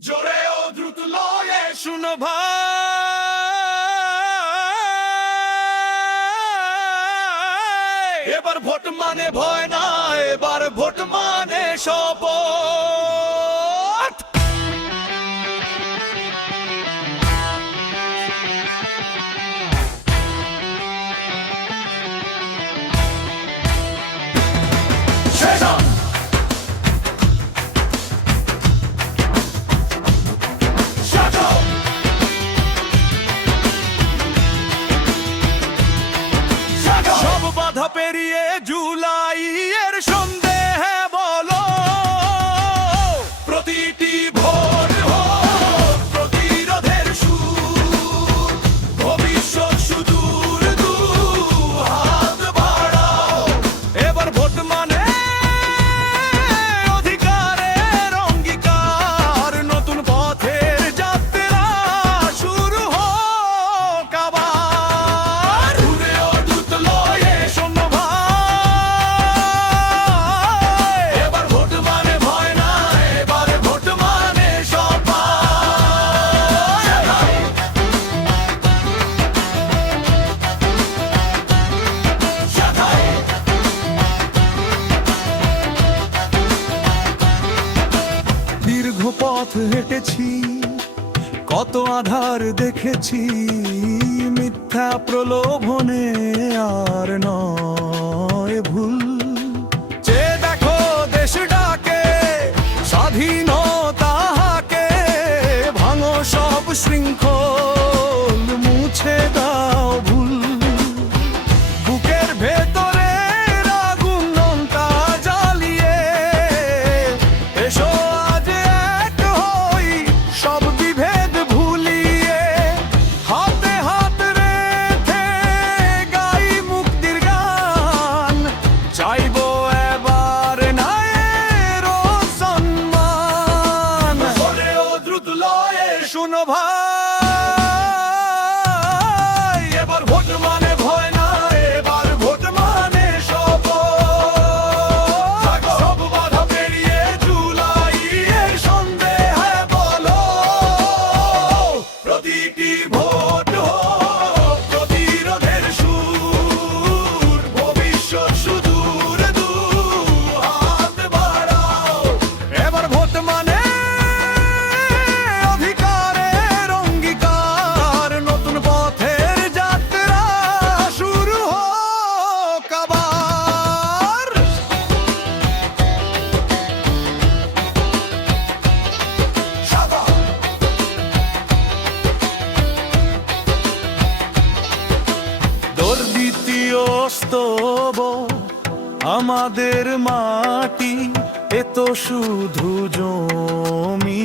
জোরে ও দ্রুত লয়ে শুনো ভাই। এবার ভোট মানে ভয় না হেঁটেছি কত আধার দেখেছি মিথ্যা প্রলোভনে আর নয় ভুল। শুনো ভাই। অস্তব আমাদের মাটি এত শুধু জমি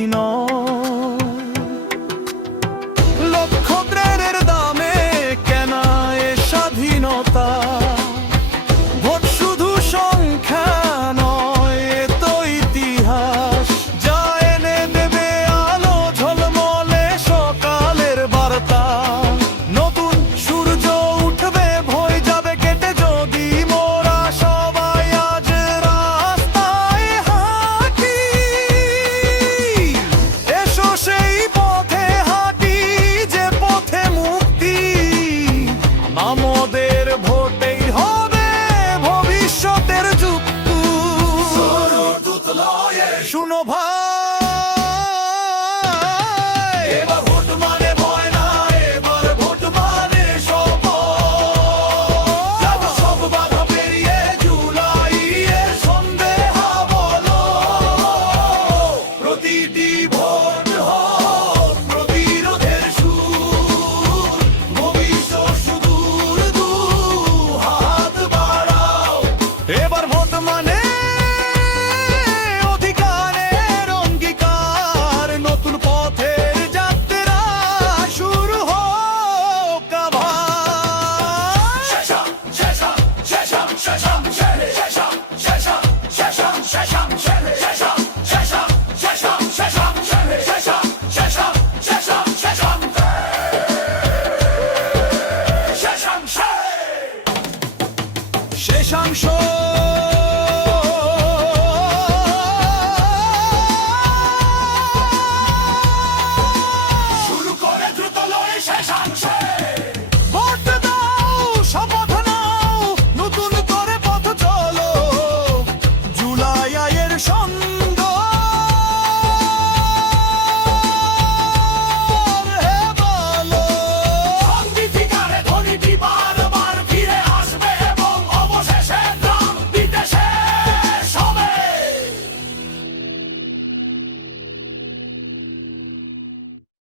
向上，向上，向上，向上，向上，向上，向上，向上，向上，向上，向上。冲！